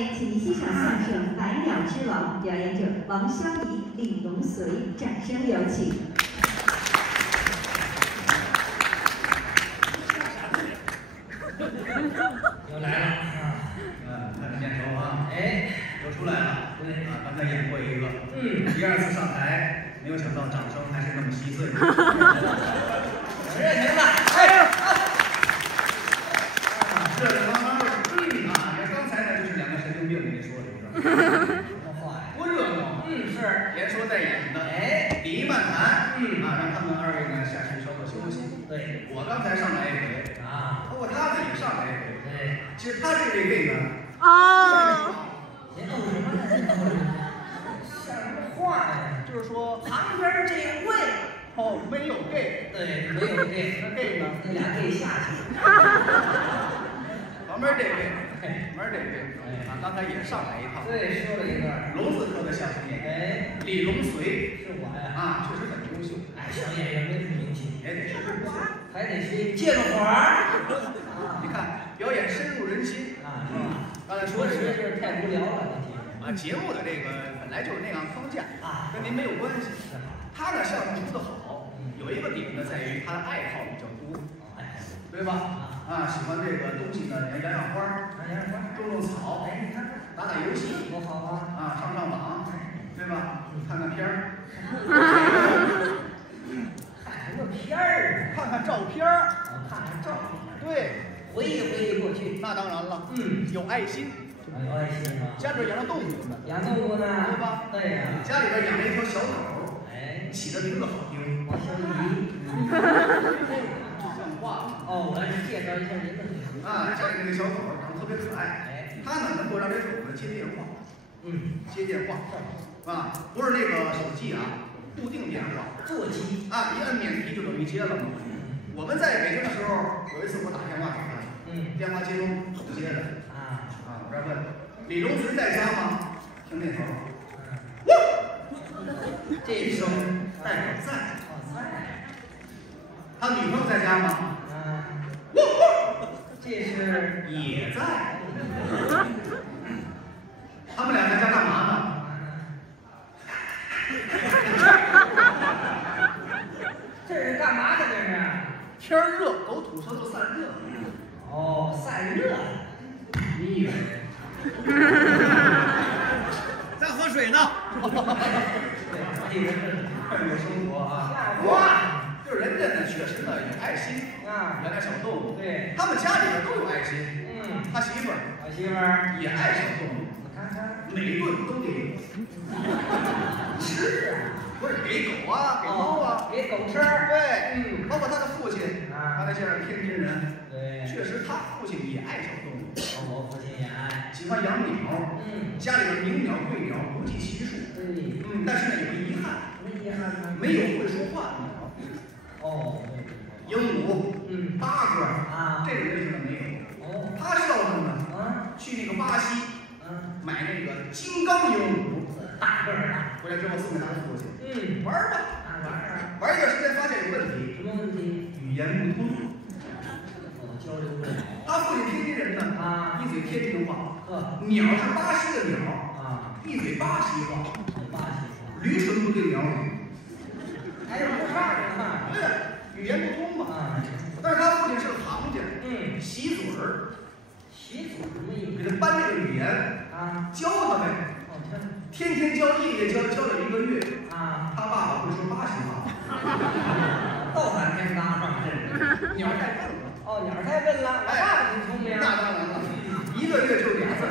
面请欣赏相声《百鸟之王》，表演者王香怡、李龙随，掌声有请。又来了看着面头啊，哎，又出来了。对啊，刚才演过一个，第二次上台，没有想到掌声还是那么稀碎。承认行了，哎，热热闹闹的，你看刚才呢就是两个神经病跟你说的一个，什么话呀？多热闹，是连说带演的，哎，礼仪漫谈，让他们二位呢下去稍作休息。对，我刚才上来一回啊，包括他呢也上来一回。对，其实他这位呢，您弄什么呢？像什么话呀？就是说旁边这位没有 gay， 对，没有 gay， 那 gay 呢？那俩 gay 下去了。旁边这位，旁边这位，刚才也上来一趟，对，说了一段龙字科的相声演员，李龙随是我呀，确实很优秀，小演员没什么名气，也得是还得去借个环儿。你看，表演深入人心啊，是吧？刚才说的就是太无聊了，节目的这个本来就是那样框架啊，跟您没有关系。他呢，相声出得好，有一个点呢，在于他的爱好比较多，对吧？喜欢这个东西呢，养养花，种种草，打打游戏，多好啊！上上网，对吧？看看片儿，看什么片儿？看看照片儿，看看照片，对。回忆回忆过去，那当然了，有爱心，有爱心啊！家里边养了动物呢，养动物呢，对吧？对呀，家里边养了一条小狗，起的名字好听，王小怡。像话吗？我来介绍一下您的家里这个小狗长得特别可爱，它呢能够让这狗呢接电话，接电话，不是那个手机啊，固定电话，座机一按免提就等于接了嘛。我们在北京的时候，有一次我打电话给他。电话接通不接的我这问李龙随在家吗？听那头，这一声代表在。他女朋友在家吗？这是也在。他们俩在家干嘛呢？这是干嘛的？这是天热，狗吐舌头散热。散热，你以为？在喝水呢。有生活啊！哇，就是人家呢，确实呢有爱心养点小动物。对，他们家里边都有爱心。他媳妇儿也爱小动物。你看看，每顿都给吃不是给狗啊，给猫啊，给狗吃。对，包括他的父亲刚才介绍天津人。确实，他父亲也爱小动物。我父亲也爱，喜欢养鸟。家里边名鸟贵鸟不计其数。但是呢，有个遗憾，没有会说话的鸟。鹦鹉、八哥这种类型的没有。他孝顺呢，去那个巴西买那个金刚鹦鹉，大个儿的，回来之后送给他的父亲。玩吧，玩一段时间发现有问题。什么问题？语言不通。交流不了。他父亲天津人呢，一嘴天津话，鸟是巴西的鸟一嘴巴西话，驴唇不对鸟语，还有不上呢，对，语言不通嘛。但是他父亲是个行家，习嘴儿，习嘴什么意思？给他搬这个语言教他呗，天天教，夜夜教，教了1个月他爸爸会说巴西话，倒反天罡上这鸟太笨了。鸟太笨了，我爸爸挺聪明。那当然了，1个月就俩字，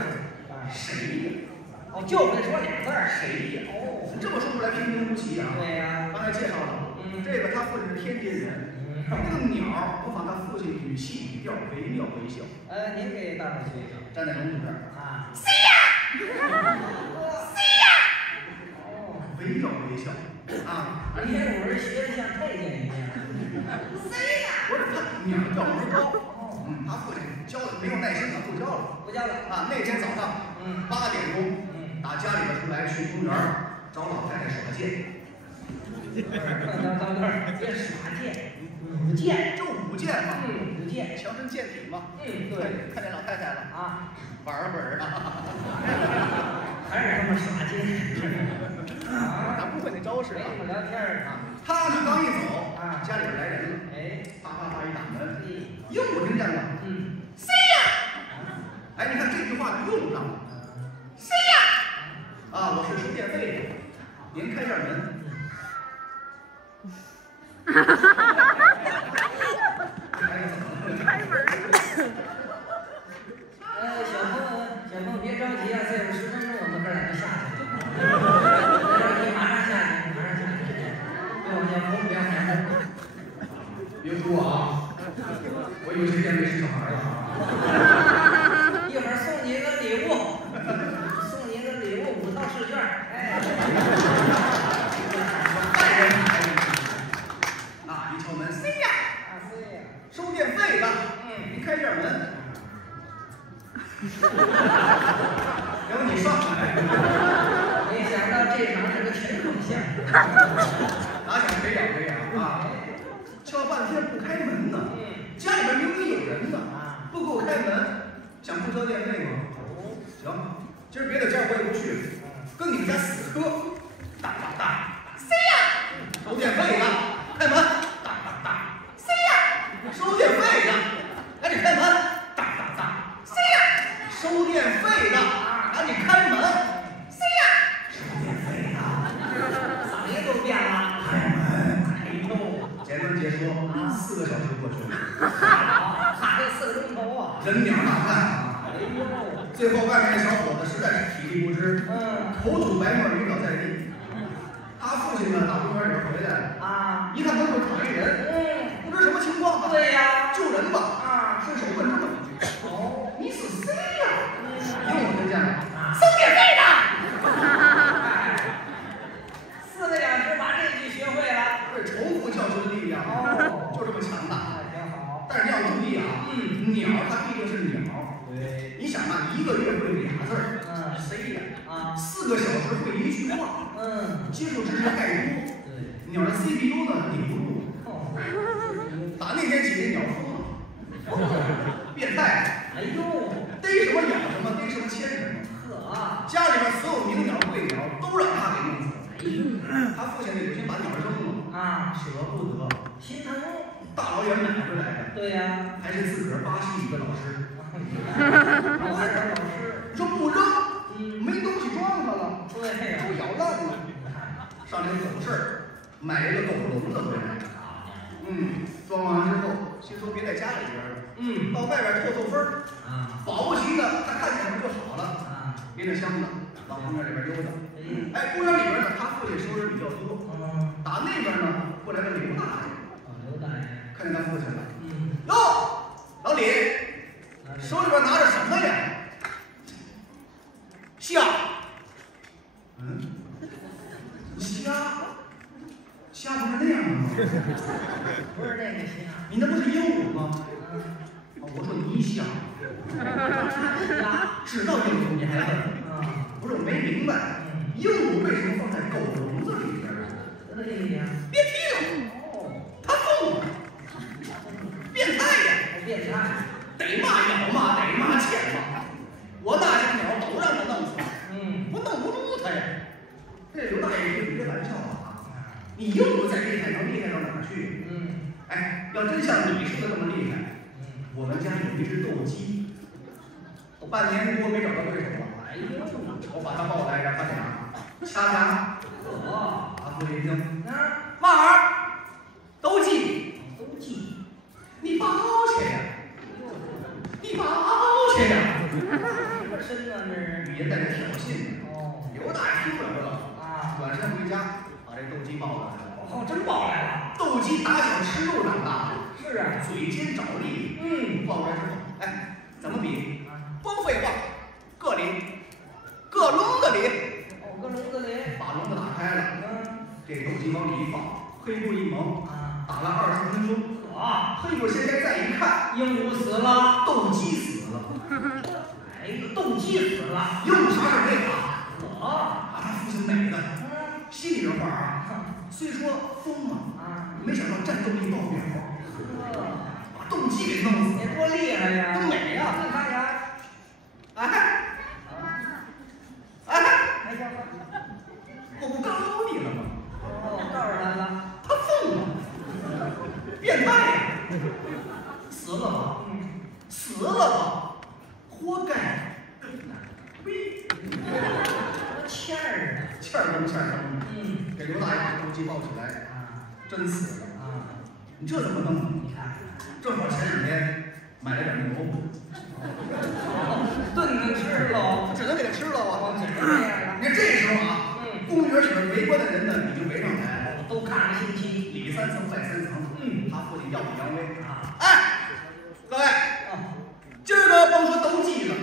谁呀？就会说俩字，谁呀？这么说出来平平无奇啊。对呀，刚才介绍了，这个他父亲是天津人，那个鸟模仿他父亲语气语调惟妙惟肖。您给大伙学一下，站在龙头这儿谁呀？谁呀？惟妙惟肖你看我这学的像太监一样。谁呀？不是他鸟叫门高，他父亲教的没有耐心了，不教了，那天早上8点钟，打家里边出来去公园找老太太耍剑。别耍剑，舞剑就舞剑嘛。健，强身健体嘛。对，看见老太太了啊，本儿啊，还是他妈耍劲。咱不会那招式啊。跟我聊天啊，他呢刚一走啊，家里边来人了，啪啪啪一打门，哟，我听见了，谁呀？哎，你看这句话就用上了，谁呀？啊，我是收电费的，您开下门。开门。小朋友别着急啊，再有10分钟我们哥俩就下去了。别着急，马上下去，马上下去。别往前扑，别往前扑。别哭啊！我以为这店里是小孩了啊。一会儿送你一个礼物，送你一个礼物，5套试卷。哎。啊！一敲门，谁呀？啊，谁呀？收电费的。您开下门。要不你上来。没想到这场是个群众项目。哪想培养啊！敲半天不开门呢。家里边明明有人呢，不给我开门，想不交电费吗？行，今儿别的家我也不去了，跟你们家死磕。当当当，谁呀？收电费的，开门。当当当，谁呀？收电费的，赶紧开门。当当当，谁呀？收电费的，赶紧开门。谁呀？收电费的，嗓音都变了。开门。哎呦，简单解说，4个小时过去了。卡这4个钟头啊，人鸟大战啊！哎呦，最后外面那小伙子实在是体力不支，口吐白沫，晕倒在地。他父亲呢，打公园里边回来了啊，一看门口躺一人，不知什么情况吧？对呀，救人吧！啊，顺手问这么一句：哦，你是谁呀？又听见了，收电费的。4个小时把这句学会了，这重复教学的力量就这么强大。挺好。但是你要注意啊，鸟它毕竟是鸟，对，你想啊，1个月会2字儿，谁呀？啊，4个小时会1句话，接触知识太多，对，鸟的 CPU 呢顶不住。打那天起，这鸟疯了，变态，哎呦，逮什么咬什么，逮什么牵什么。家里边所有名鸟贵鸟都让他给弄死了。哎呦，他父亲呢有心把鸟扔了啊，舍不得，心疼。大老远买回来的，对呀，还是自个儿巴西语的老师。老师，你说不扔，没东西装上了，对呀，都咬烂了。上这走事儿，买一个狗笼子回来。装完之后，心说别在家里边了，到外边透风儿，保不齐呢，他看见什么就好了。拎着箱子往公园里边溜达。哎，公园里边呢，他父亲收拾比较多。打那边呢，过来个刘大爷。刘大爷看见他父亲了。哟，老李，手里边拿着什么呀？虾。虾不是那样的吗？不是那个虾，你那不是鹦鹉吗？我说你虾，知道鹦鹉你还问？不是我没明白，鹦鹉为什么放在狗笼子里边？别提了，他疯了，变态呀！变态，逮嘛咬嘛，逮嘛牵嘛，我那些鸟都让他弄死了，我弄不住他呀。这刘大爷说：“你别玩笑啊！你鹦鹉再厉害，能厉害到哪儿去？哎，要真像你说的那么厉害，我们家有一只斗鸡，我半年多没找到对手了。哎呦，我把它抱来，让它俩掐掐。他父亲一听，嘛玩意儿？斗鸡，你抱去呀！你抱去呀！什么身段这是？语言带着挑衅。刘大爷听不了这个啊，转身回家把这斗鸡抱来了。真抱来了。斗鸡打小吃肉长大的，是啊，嘴尖找力。抱过来之后，哎，怎么比？甭废话，各里，各笼子里。搁笼子里。把笼子打开了，这斗鸡往里一放，黑布一蒙，打了20分钟。黑布掀开再一看，鹦鹉死了，斗鸡死了。哎，斗鸡死了，鹦鹉啥事没打？把他父亲美的，心里边话啊，虽说疯了，没想到战斗力爆表，把动机给弄死。你多厉害呀！多美呀！你看看，哎，没想法。我不告诉你了吗？哦，告诉他了。他疯了，变态呀！死了吧？死了吧？活该！喂，欠儿啊！欠儿跟欠儿生的。给刘大爷把动机抱起来，真死了啊！你这怎么弄？你看，正好前2天买了点牛，炖着吃喽，只能给他吃了啊！只能这样了。你看这时候啊，公园里边围观的人呢，已经围上来，都看个星期，里3层外3层。他父亲耀武扬威啊！哎，各位，今儿个甭说都记了，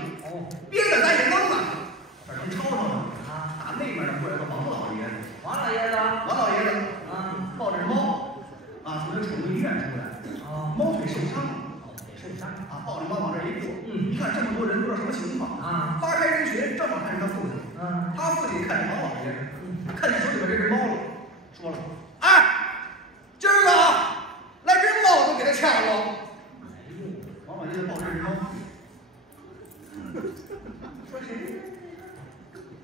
别的咱也弄了，这能吵吵的啊！打那边呢过来个王老爷子，王老爷子啊，抱着猫啊，从这宠物医院出来，猫腿受伤啊，抱着猫往这一坐，一看这么多人，不知道什么情况啊，扒开人群，正好看见他父亲，他父亲看见王老爷子，看见手里边这只猫了，说了，哎，今儿个来只猫都给他抢了。王老爷子抱着这只猫，说谁？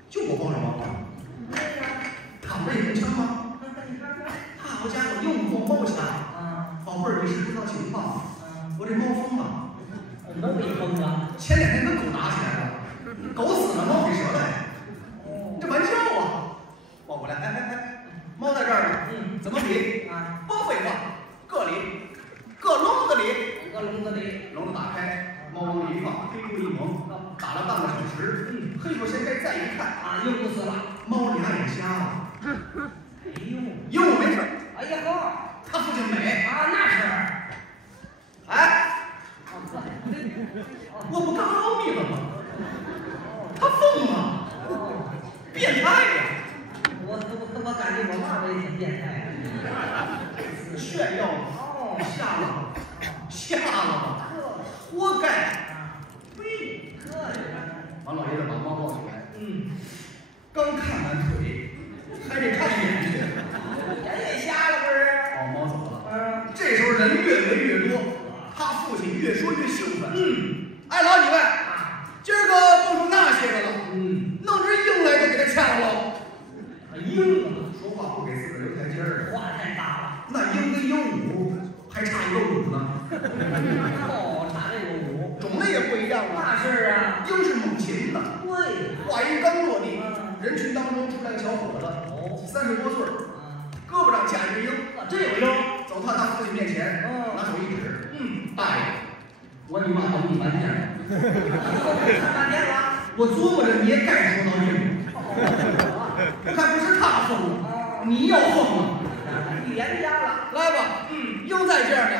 就我抱着猫啊。躺着也能枪吗？好家伙，用过猫枪！宝贝儿，你是不知道情况，我这猫疯了。猫也疯了。前2天跟狗打起来了，狗死了，猫给折了。这玩笑啊！抱过来，哎，猫在这儿呢，怎么比？甭废话，各笼子里，笼子打开，猫往里一放，黑布一蒙，打了半个小时，黑布掀开再一看，又不死了，猫俩眼瞎了。哎呦，又没事。哎呀呵，他父亲美啊，那是。哎，我不告诉你了吗？他疯了，变态呀！我感觉我妈妈也挺变态的。炫耀哦，下了吧，活该！喂，王老爷子把猫抱起来，刚看完腿，还得看眼睛，眼也瞎了不是？哦，猫走了。这时候人越围越多，他父亲越说越兴奋。哎，老几位，今儿个不说那些个了，弄只鹰来就给他抢了。鹰啊，说话不给自个儿留台阶儿，话太大了。那鹰跟鹦鹉还差一个5呢。哦，差这个5，种类也不一样啊。那是啊，鹰是猛禽的。对，话音刚落地，人群当中出来个小伙子，30多岁，胳膊上架着鹰，真有鹰。走到他父亲面前，拿手一指，大爷，我你妈等你半天了。看半天了，我琢磨着你也该说到鹰。我看不是他疯了，你要疯了。预言家了，来吧，鹰在这儿呢，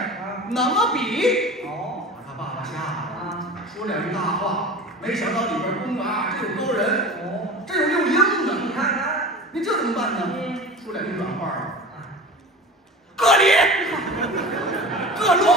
怎么比？哦，把他爸爸吓了，说2句大话，没想到里边公园这有高人，这有遛鹰的，你看看，你这怎么办呢？说2句软话，各里，各落。